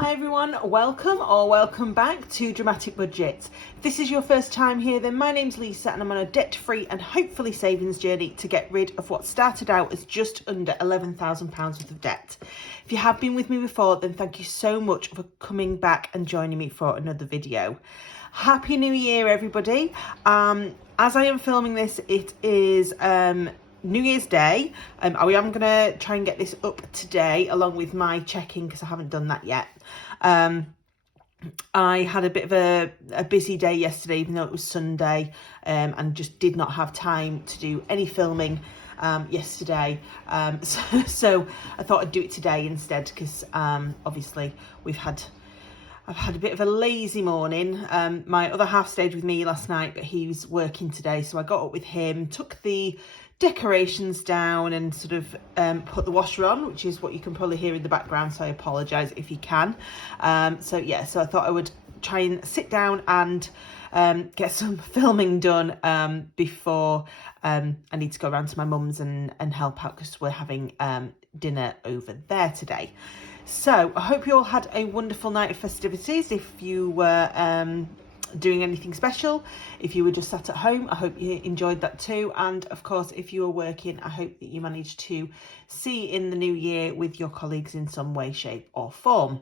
Hi everyone, welcome back to Dramatic Budget. If this is your first time here, then my name's Lisa and I'm on a debt-free and hopefully savings journey to get rid of what started out as just under £11,000 worth of debt. If you have been with me before, then thank you so much for coming back and joining me for another video. Happy New Year everybody. As I am filming this, it is New Year's Day. I am going to try and get this up today along with my checking because I haven't done that yet. I had a bit of a busy day yesterday, even though it was Sunday, and just did not have time to do any filming yesterday. So I thought I'd do it today instead because obviously I've had a bit of a lazy morning. My other half stayed with me last night, but he's working today. So I got up with him, took the decorations down and sort of put the washer on, which is what you can probably hear in the background. So I apologise if you can. So I thought I would try and sit down and get some filming done before I need to go around to my mum's and help out because we're having dinner over there today. So I hope you all had a wonderful night of festivities. If you were doing anything special, if you were just sat at home, I hope you enjoyed that too. And of course, if you were working, I hope that you managed to see in the new year with your colleagues in some way, shape or form.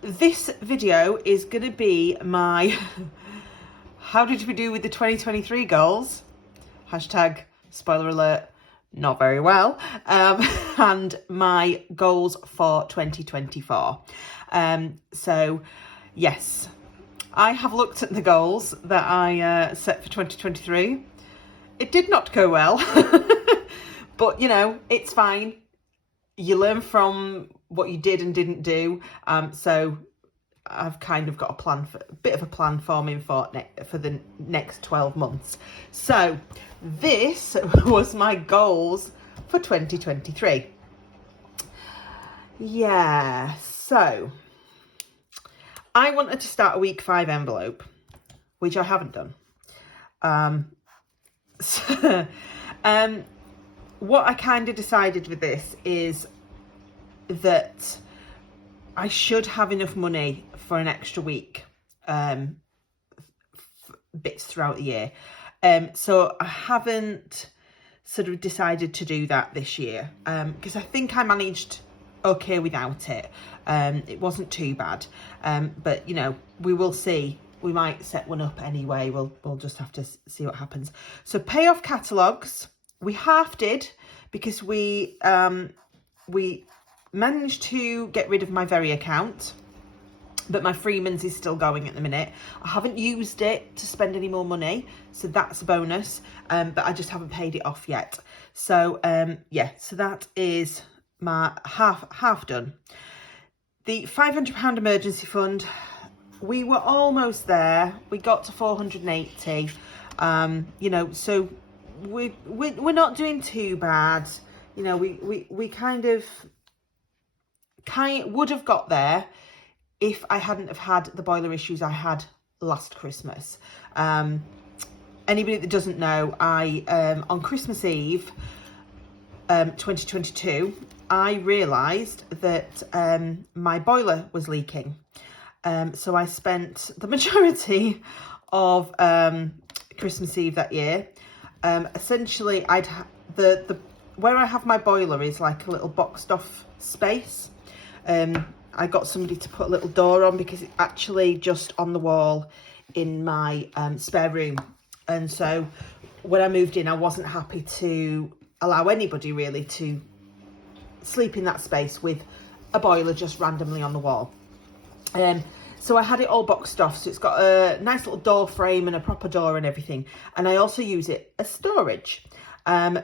This video is going to be my how did we do with the 2023 goals? Hashtag spoiler alert, not very well. And my goals for 2024. So yes, I have looked at the goals that I set for 2023. It did not go well, but you know, it's fine. You learn from what you did and didn't do. So I've kind of got a bit of a plan forming for the next 12 months. So this was my goals for 2023. Yeah, so I wanted to start a week 5 envelope, which I haven't done. What I kind of decided with this is that I should have enough money for an extra week, bits throughout the year. So I haven't sort of decided to do that this year, because I think I managed okay without it. It wasn't too bad, but you know, we will see. We might set one up anyway. We'll just have to see what happens. So pay off catalogues, we half did because we managed to get rid of my Very account, but my Freeman's is still going at the minute. I haven't used it to spend any more money, so that's a bonus, but I just haven't paid it off yet. So yeah, so that is my half done. The £500 emergency fund, we were almost there. We got to 480. You know, so we're not doing too bad. You know, we kind of would have got there if I hadn't have had the boiler issues I had last Christmas. Anybody that doesn't know, I on Christmas Eve 2022, I realised that my boiler was leaking. So I spent the majority of Christmas Eve that year. Essentially, where I have my boiler is like a little boxed off space. I got somebody to put a little door on because it's actually just on the wall in my spare room. And so when I moved in, I wasn't happy to allow anybody really to sleep in that space with a boiler just randomly on the wall. So I had it all boxed off. So it's got a nice little door frame and a proper door and everything. And I also use it as storage.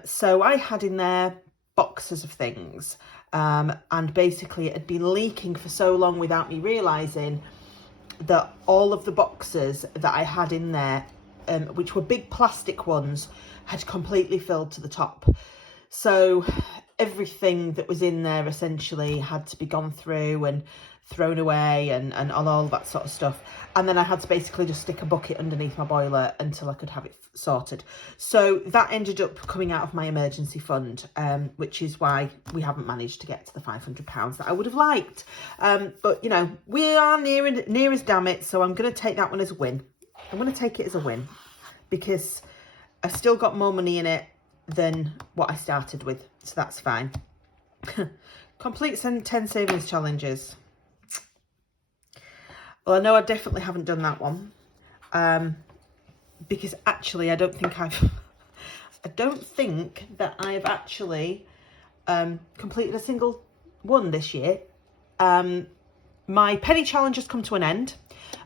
So I had in there boxes of things. And basically it had been leaking for so long without me realising that all of the boxes that I had in there, which were big plastic ones, had completely filled to the top. So everything that was in there essentially had to be gone through and thrown away and all that sort of stuff. And then I had to basically just stick a bucket underneath my boiler until I could have it sorted. So that ended up coming out of my emergency fund, which is why we haven't managed to get to the £500 that I would have liked. But, you know, we are near as damn it. So I'm going to take that one as a win. I'm going to take it as a win because I've still got more money in it than what I started with. So that's fine. Complete 10 savings challenges. Well, I know I definitely haven't done that one, because actually I don't think that I've actually completed a single one this year. My penny challenge has come to an end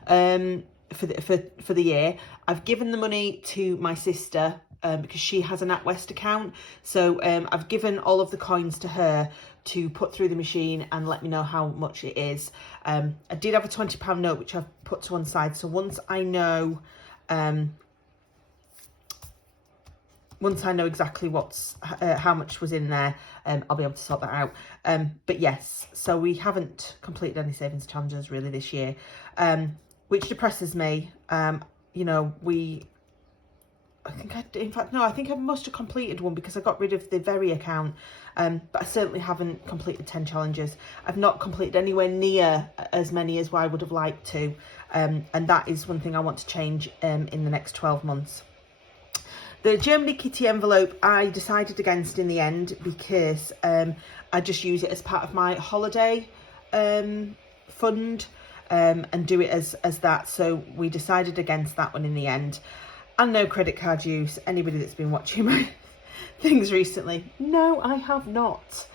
for the year. I've given the money to my sister because she has a NatWest account. So I've given all of the coins to her to put through the machine and let me know how much it is. I did have a £20 note which I've put to one side. So once I know exactly how much was in there, I'll be able to sort that out. But yes, so we haven't completed any savings challenges really this year, which depresses me. You know, I think I must have completed one because I got rid of the Very account, but I certainly haven't completed 10 challenges. I've not completed anywhere near as many as I would have liked to, and that is one thing I want to change in the next 12 months. The Germany kitty envelope I decided against in the end because I just use it as part of my holiday fund and do it as that. So we decided against that one in the end. And no credit card use. Anybody that's been watching my things recently, no, I have not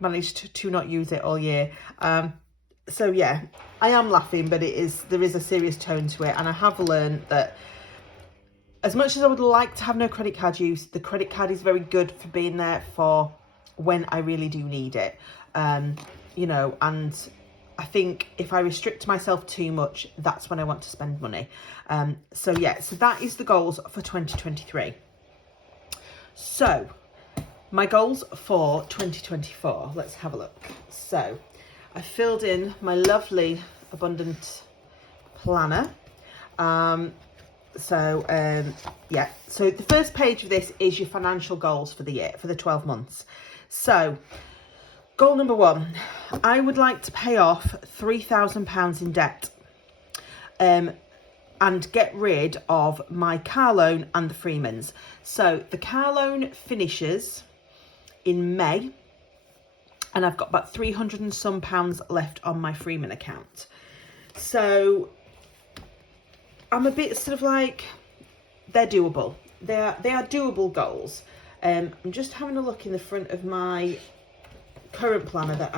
managed to not use it all year. So yeah, I am laughing, but there is a serious tone to it. And I have learned that as much as I would like to have no credit card use, the credit card is very good for being there for when I really do need it. You know, and I think if I restrict myself too much, that's when I want to spend money. So yeah, so that is the goals for 2023. So my goals for 2024, let's have a look. So I filled in my lovely abundant planner. Yeah, so the first page of this is your financial goals for the year, for the 12 months. So goal number 1, I would like to pay off £3,000 in debt and get rid of my car loan and the Freemans. So the car loan finishes in May and I've got about 300 and some pounds left on my Freeman account. So I'm a bit sort of like, they're doable. They are doable goals. I'm just having a look in the front of my current planner that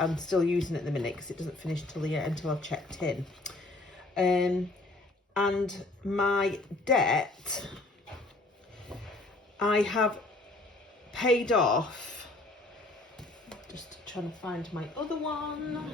I'm still using at the minute because it doesn't finish until I've checked in. And my debt, I have paid off. Just trying to find my other one.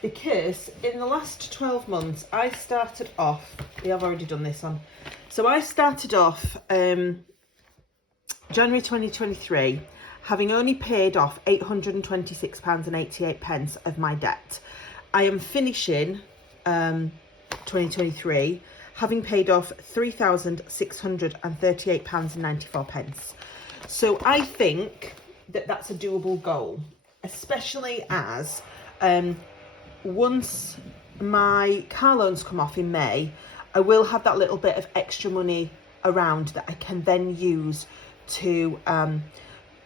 Because in the last 12 months, I started off, I've already done this one. So I started off January 2023, having only paid off £826.88 of my debt. I am finishing 2023, having paid off £3,638.94. So I think that that's a doable goal, especially as once my car loans come off in May, I will have that little bit of extra money around that I can then use to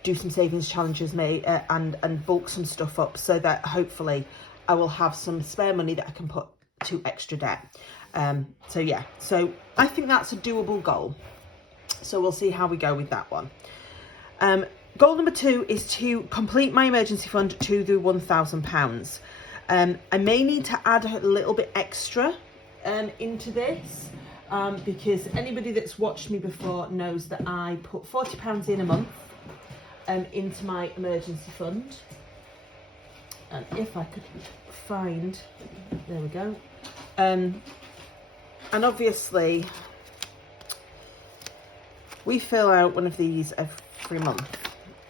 do some savings challenges and bulk some stuff up so that hopefully I will have some spare money that I can put to extra debt. So yeah, so I think that's a doable goal. So we'll see how we go with that one. Goal number 2 is to complete my emergency fund to the £1,000. I may need to add a little bit extra into this because anybody that's watched me before knows that I put £40 in a month into my emergency fund. And if I could find, there we go. And obviously we fill out one of these every month.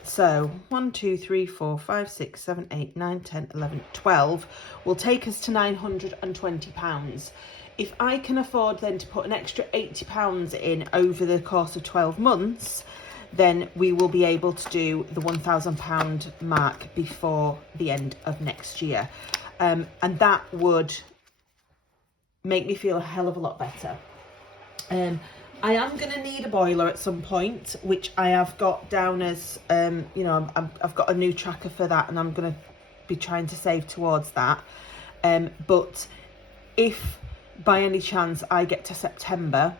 So 1, 2, 3, 4, 5, 6, 7, 8, 9, 10, 11, 12 will take us to £920. If I can afford then to put an extra £80 in over the course of 12 months, then we will be able to do the £1,000 mark before the end of next year. And that would make me feel a hell of a lot better. I am going to need a boiler at some point, which I have got down as, you know, I've got a new tracker for that, and I'm going to be trying to save towards that. But if by any chance I get to September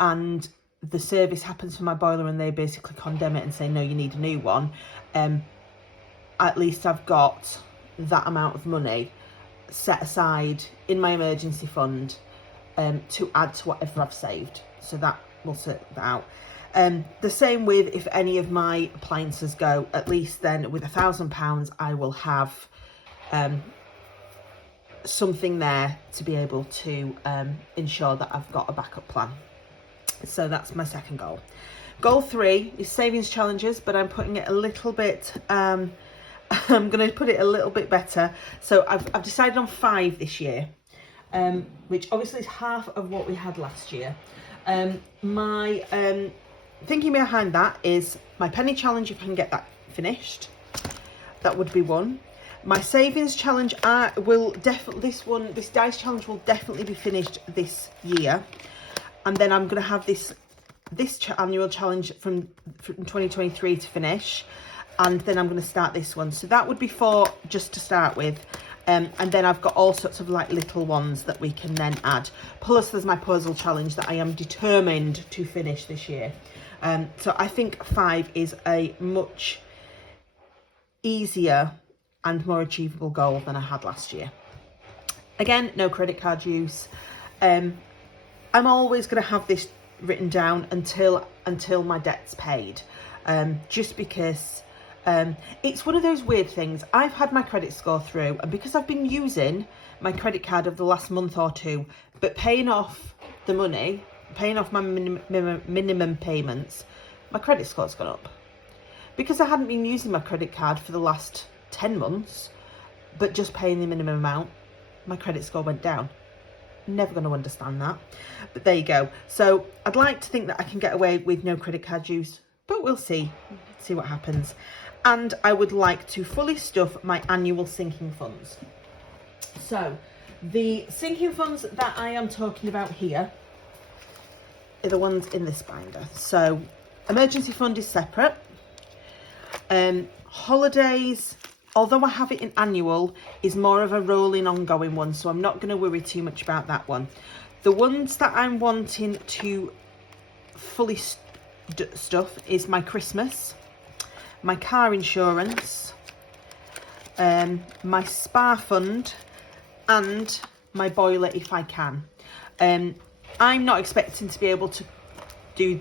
and the service happens for my boiler and they basically condemn it and say, no, you need a new one, at least I've got that amount of money set aside in my emergency fund to add to whatever I've saved. So that will sort that out. The same with if any of my appliances go, at least then with £1,000 I will have something there to be able to ensure that I've got a backup plan. So that's my second goal. Goal 3 is savings challenges, but I'm putting it a little bit, I'm going to put it a little bit better. So I've decided on 5 this year, which obviously is half of what we had last year. My thinking behind that is my penny challenge, if I can get that finished, that would be 1. My savings challenge, this dice challenge will definitely be finished this year. And then I'm going to have this annual challenge from 2023 to finish. And then I'm going to start this one. So that would be 4 just to start with. And then I've got all sorts of like little ones that we can then add. Plus there's my puzzle challenge that I am determined to finish this year. So I think 5 is a much easier and more achievable goal than I had last year. Again, no credit card use. I'm always going to have this written down until my debt's paid. Just because it's one of those weird things. I've had my credit score through, and because I've been using my credit card over the last month or 2, but paying off the money, paying off my minimum payments, my credit score's gone up. Because I hadn't been using my credit card for the last 10 months, but just paying the minimum amount, my credit score went down. Never going to understand that, but there you go. So I'd like to think that I can get away with no credit card use, but we'll see what happens. And I would like to fully stuff my annual sinking funds. So the sinking funds that I am talking about here are the ones in this binder. So emergency fund is separate. Holidays, although I have it in annual, is more of a rolling ongoing one, so I'm not going to worry too much about that one. The ones that I'm wanting to fully stuff is my Christmas, my car insurance, my spa fund, and my boiler if I can. I'm not expecting to be able to do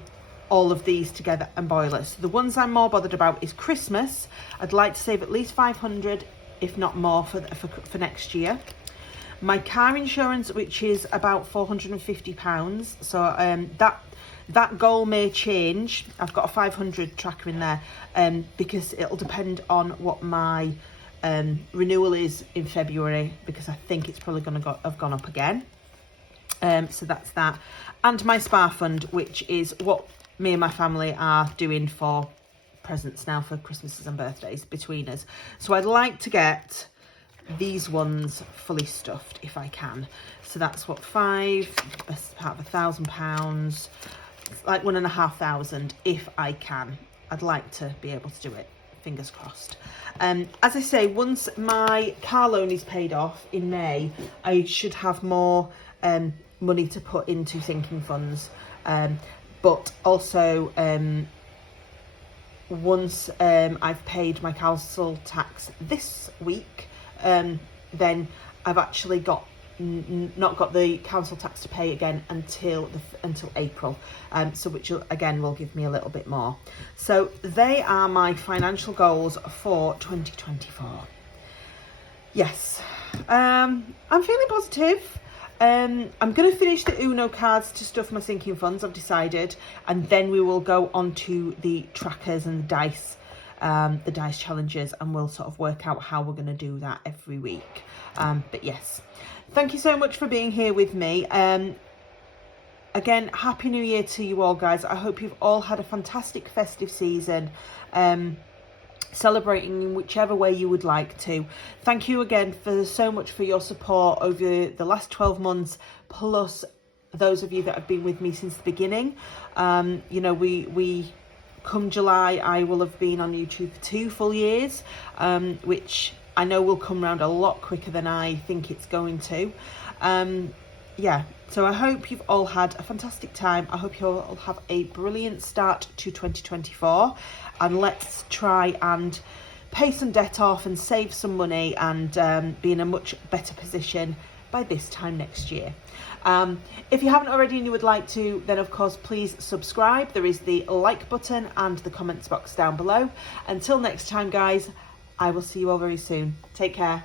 all of these together and boilers. So the ones I'm more bothered about is Christmas. I'd like to save at least 500, if not more, for next year. My car insurance, which is about £450. So that goal may change. I've got a 500 tracker in there because it'll depend on what my renewal is in February, because I think it's probably going to have gone up again. So that's that. And my spa fund, which is what me and my family are doing for presents now for Christmases and birthdays between us. So I'd like to get these ones fully stuffed if I can. So that's what, 5, best part of £1,000, like 1,500 if I can. I'd like to be able to do it, fingers crossed. As I say, once my car loan is paid off in May, I should have more money to put into sinking funds. But also, once I've paid my council tax this week, then I've actually not got the council tax to pay again until April, so which again will give me a little bit more. So they are my financial goals for 2024. Yes, I'm feeling positive. I'm going to finish the Uno cards to stuff my sinking funds, I've decided, and then we will go on to the trackers and the dice challenges, and we'll sort of work out how we're going to do that every week. But yes, thank you so much for being here with me. Again, Happy New Year to you all, guys. I hope you've all had a fantastic festive season, celebrating in whichever way you would like to. Thank you again for so much for your support over the last 12 months, plus those of you that have been with me since the beginning. You know, we come July, I will have been on YouTube for 2 full years, which I know will come round a lot quicker than I think it's going to. Yeah, so I hope you've all had a fantastic time. I hope you all have a brilliant start to 2024, and let's try and pay some debt off and save some money and be in a much better position by this time next year. If you haven't already and you would like to, then of course please subscribe. There is the like button and the comments box down below. Until next time, guys, I will see you all very soon. Take care.